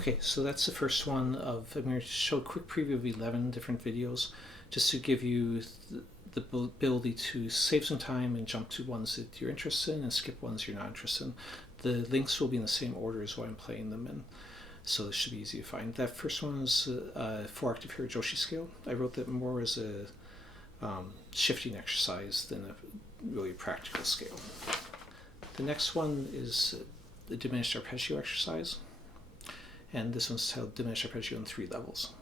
Okay, so that's the first one of, I'm going to show a quick preview of 11 different videos just to give you the ability to save some time and jump to ones that you're interested in and skip ones you're not interested in. The links will be in the same order as what I'm playing them in, so this should be easy to find. That first one is a 4-octave Hirajoshi scale. I wrote that more as a shifting exercise than a really practical scale. The next one is the diminished arpeggio exercise, and this one's titled Diminished Arpeggio in 3 levels.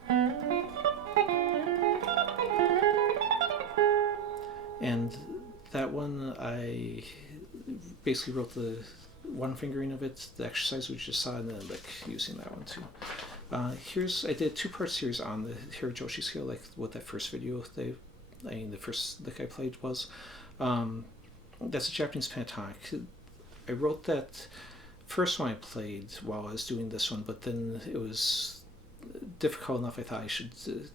And that one, I basically wrote the one fingering of it, the exercise we just saw, and then a lick using that one too. I did a 2-part series on the Hirajoshi scale, like what that first video, the first lick I played was. That's a Japanese pentatonic. I wrote that first one I played while I was doing this one, but then it was difficult enough I thought I should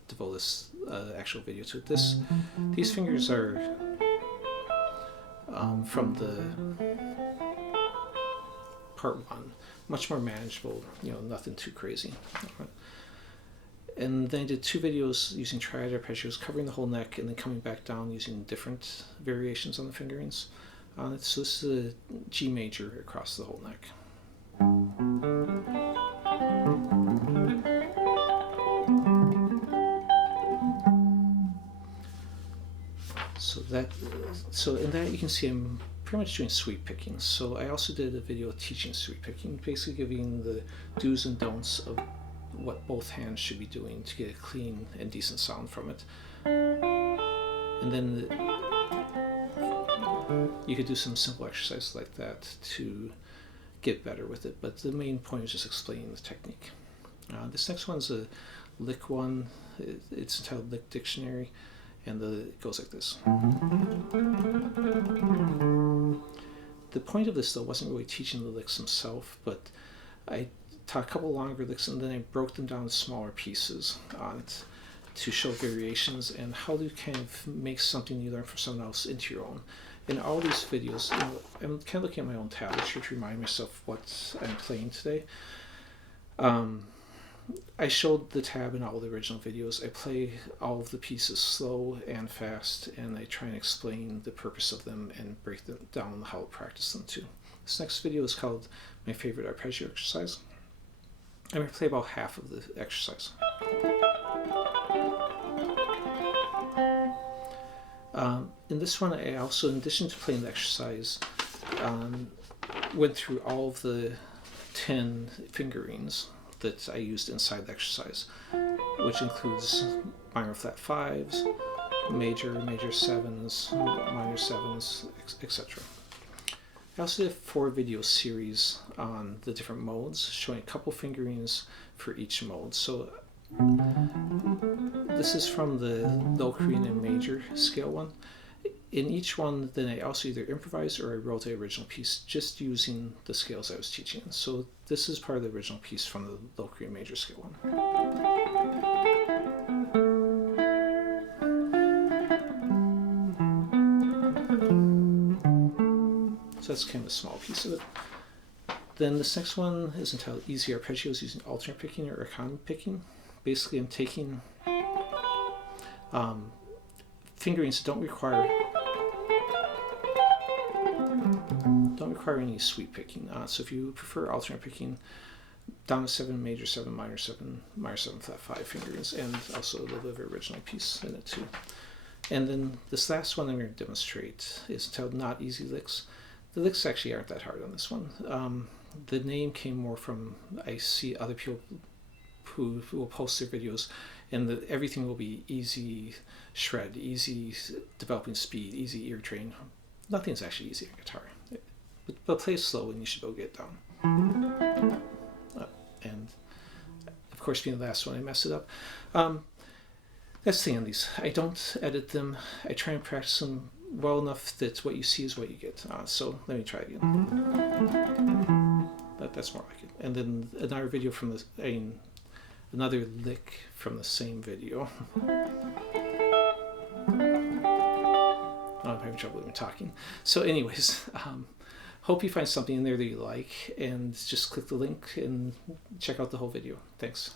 devote this actual video to it. These fingers are from the part 1, much more manageable, nothing too crazy. And then I did 2 videos using triad arpeggios, covering the whole neck and then coming back down using different variations on the fingerings. So this is a G major across the whole neck. So in that you can see I'm pretty much doing sweep picking. So I also did a video teaching sweep picking, basically giving the do's and don'ts of what both hands should be doing to get a clean and decent sound from it. And then you could do some simple exercises like that to get better with it, but the main point is just explaining the technique. This next one's a lick one. It's entitled Lick Dictionary, and it goes like this. The point of this, though, wasn't really teaching the licks themselves, but I taught a couple longer licks and then I broke them down to smaller pieces on it to show variations and how to kind of make something you learn from someone else into your own. In all these videos, I'm kind of looking at my own tablature to remind myself what I'm playing today. I showed the tab in all the original videos. I play all of the pieces slow and fast, and I try and explain the purpose of them and break them down how to practice them too. This next video is called My Favorite Arpeggio Exercise. I'm going to play about half of the exercise. In this one, I also, in addition to playing the exercise, went through all of the 10 fingerings that I used inside the exercise, which includes minor flat 5s, major 7s, minor 7s, etc. I also did a 4-video series on the different modes, showing a couple fingerings for each mode. So this is from the Low Korean and Major scale one. In each one, then I also either improvised or I wrote the original piece just using the scales I was teaching. So this is part of the original piece from the Low Korean Major scale one. So that's kind of a small piece of it. Then this next one is entitled Easy Arpeggios using alternate picking or economy picking. Basically, I'm taking fingerings that don't require any sweep picking. So if you prefer alternate picking, down to 7, major 7, minor 7, minor 7 flat 5 fingerings, and also a little bit of original piece in it too. And then this last one I'm going to demonstrate is entitled Not Easy Licks. The licks actually aren't that hard on this one. The name came more from, I see other people who will post their videos, and everything will be easy shred, easy developing speed, easy ear train. Nothing's actually easy on guitar. But play slow and you should be able to get it down. And of course, being the last one, I messed it up. That's the thing on these. I don't edit them. I try and practice them well enough that what you see is what you get. So let me try again. That's more like it. And then another video from another lick from the same video. I'm having trouble even talking. So anyways, Hope you find something in there that you like, and just click the link and check out the whole video. Thanks.